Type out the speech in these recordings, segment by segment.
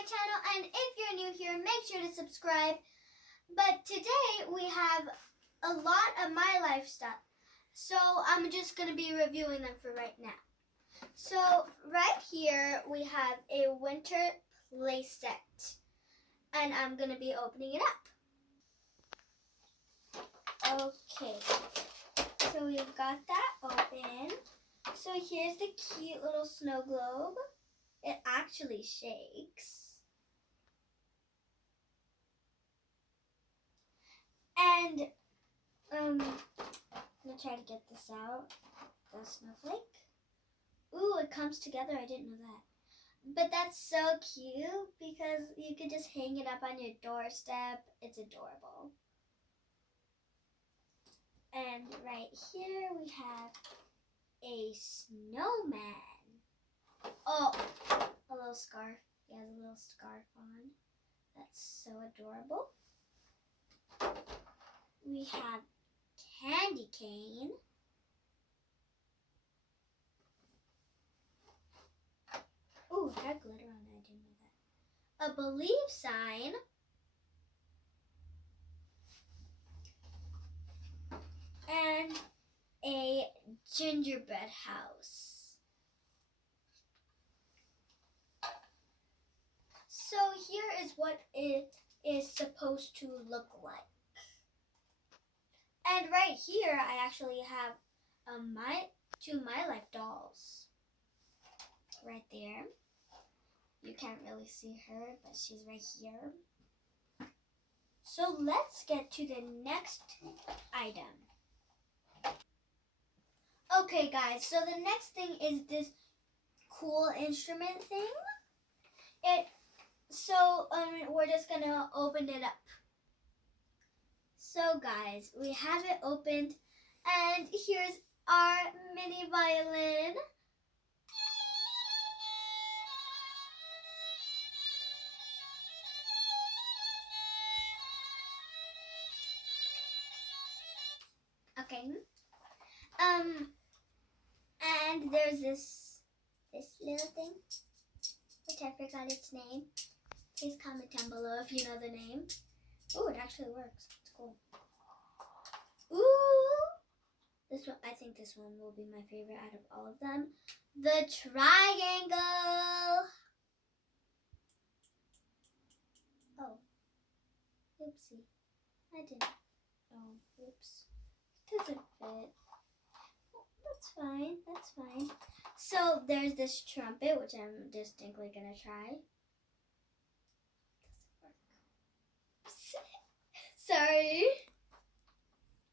my channel, and if you're new here, make sure to subscribe. But today we have a lot of my life stuff, so I'm just going to be reviewing them for right now. So right here we have a winter play set, and I'm going to be opening it up. Okay, so we've got that open. So here's the cute little snow globe. It actually shakes. And I'm gonna try to get this out. The snowflake. Ooh, it comes together. I didn't know that. But that's so cute because you could just hang it up on your doorstep. It's adorable. And right here we have a snowman. Oh, a little scarf. He has a little scarf on. That's so adorable. We have candy cane. Ooh, it had glitter on it. I didn't know that. A believe sign. And a gingerbread house. So here is what it is supposed to look like. And right here, I actually have two My Life dolls. Right there. You can't really see her, but she's right here. So let's get to the next item. Okay, guys, so the next thing is this cool instrument thing. We're just gonna open it up. So guys, we have it opened, and here's our mini violin. Okay. And there's this little thing, which I forgot its name. Please comment down below if you know the name. Oh, it actually works. It's cool. Ooh! This one, I think this one will be my favorite out of all of them. The triangle! Oh. Oopsie. I didn't. Oh, oops. It doesn't fit. That's fine. That's fine. So there's this trumpet, which I'm distinctly gonna try. Doesn't work. Sorry.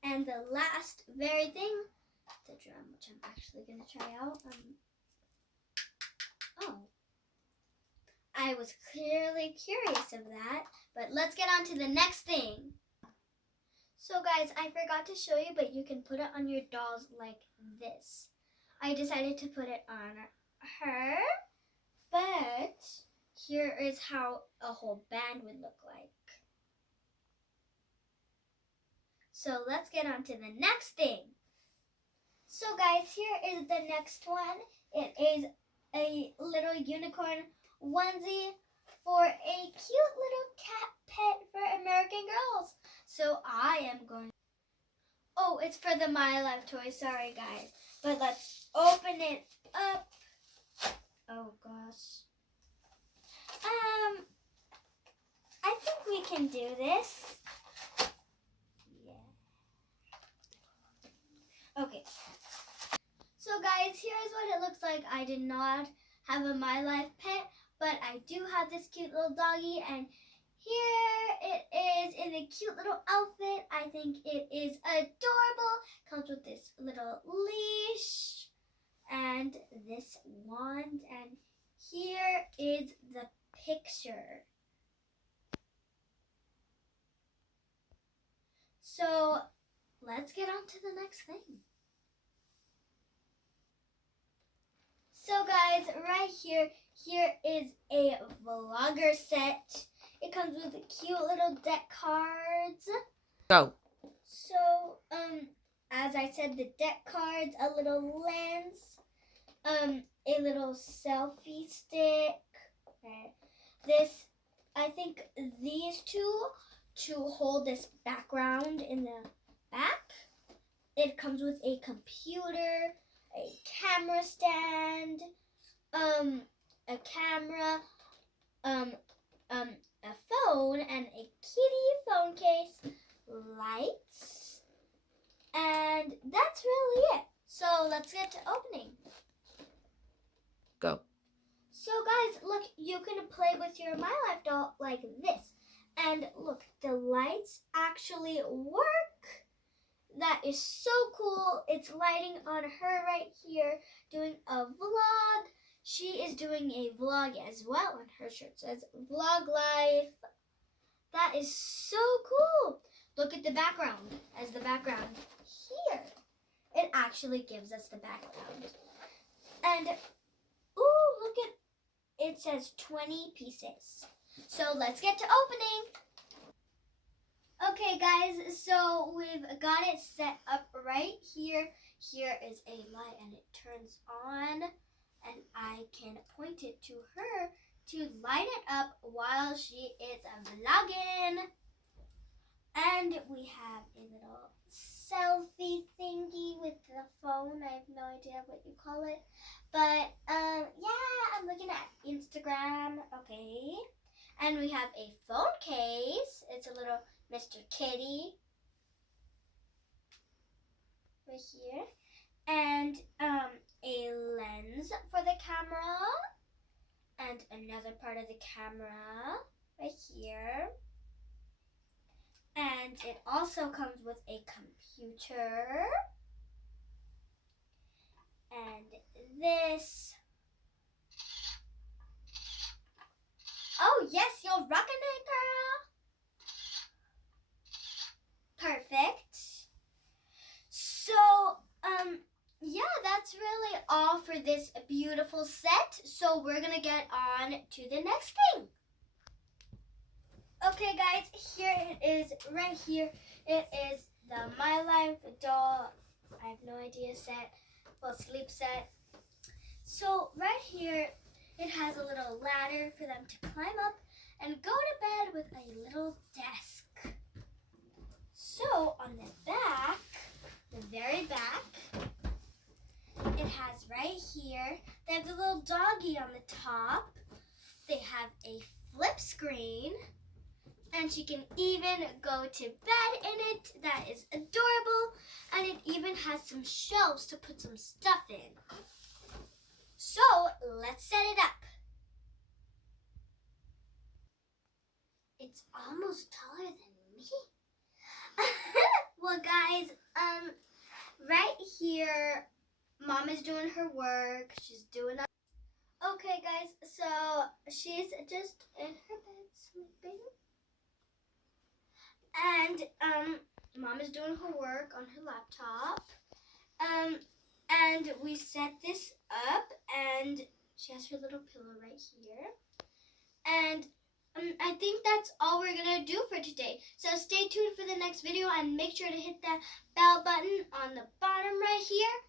And the last very thing, the drum, which I'm actually gonna try out. Oh. I was clearly curious of that, but let's get on to the next thing. So guys, I forgot to show you, but you can put it on your dolls like this. I decided to put it on her, but here is how a whole band would look like. So let's get on to the next thing. So guys, here is the next one. It is a little unicorn onesie for a cute little cat pet for American Girls. So I am going. Oh, it's for the My Life toy. Sorry, guys. But let's open it up. Oh, gosh. I think we can do this. Yeah. Okay. So, guys, here's what it looks like. I did not have a My Life pet, but I do have this cute little doggy, and here it is in a cute little outfit. I think it is adorable. Comes with this little leash and this wand. And here is the picture. So let's get on to the next thing. So guys, right here is a vlogger set. It comes with cute little deck cards. Go. So, as I said, the deck cards, a little lens, a little selfie stick, this to hold this background in the back. It comes with a computer, a camera stand, a camera, a phone, and a kitty phone case, lights, and that's really it. So let's get to opening. Go. So guys, look, you can play with your My Life doll like this. And look, the lights actually work. That is so cool. It's lighting on her right here, doing a vlog. She is doing a vlog as well on her shirt. It says Vlog Life. That is so cool. Look at the background as the background here. It actually gives us the background. And, ooh, look at, it says 20 pieces. So let's get to opening. Okay guys, so we've got it set up right here. Here is a light and it turns on and I can point it to her to light it up while she is vlogging. And we have a little selfie thingy with the phone. I have no idea what you call it. But yeah, I'm looking at Instagram. Okay. And we have a phone case. It's a little Mr. Kitty right here. And a lens for the camera. And another part of the camera right here. And it also comes with a computer. And this. Oh yes, you're rocking it, girl. Perfect. So, yeah, that's really all for this beautiful set. So we're gonna get on to the next thing. Okay guys, here it is right here. It is the My Life doll, I have no idea, set, well, sleep set. So right here, it has a little ladder for them to climb up and go to bed with a little desk. So on the back, the very back, it has right here, they have the little doggy on the top. They have a flip screen. And she can even go to bed in it. That is adorable. And it even has some shelves to put some stuff in. So let's set it up. It's almost taller than me. Well guys, right here, Mom is doing her work. She's doing Okay guys, so she's just in her bed sleeping. And Mom is doing her work on her laptop. And we set this up, and she has her little pillow right here. And I think that's all we're gonna do for today. So stay tuned for the next video, and make sure to hit that bell button on the bottom right here,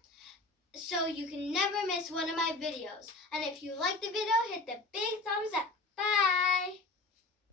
so you can never miss one of my videos. And if you like the video, hit the big thumbs up. Bye!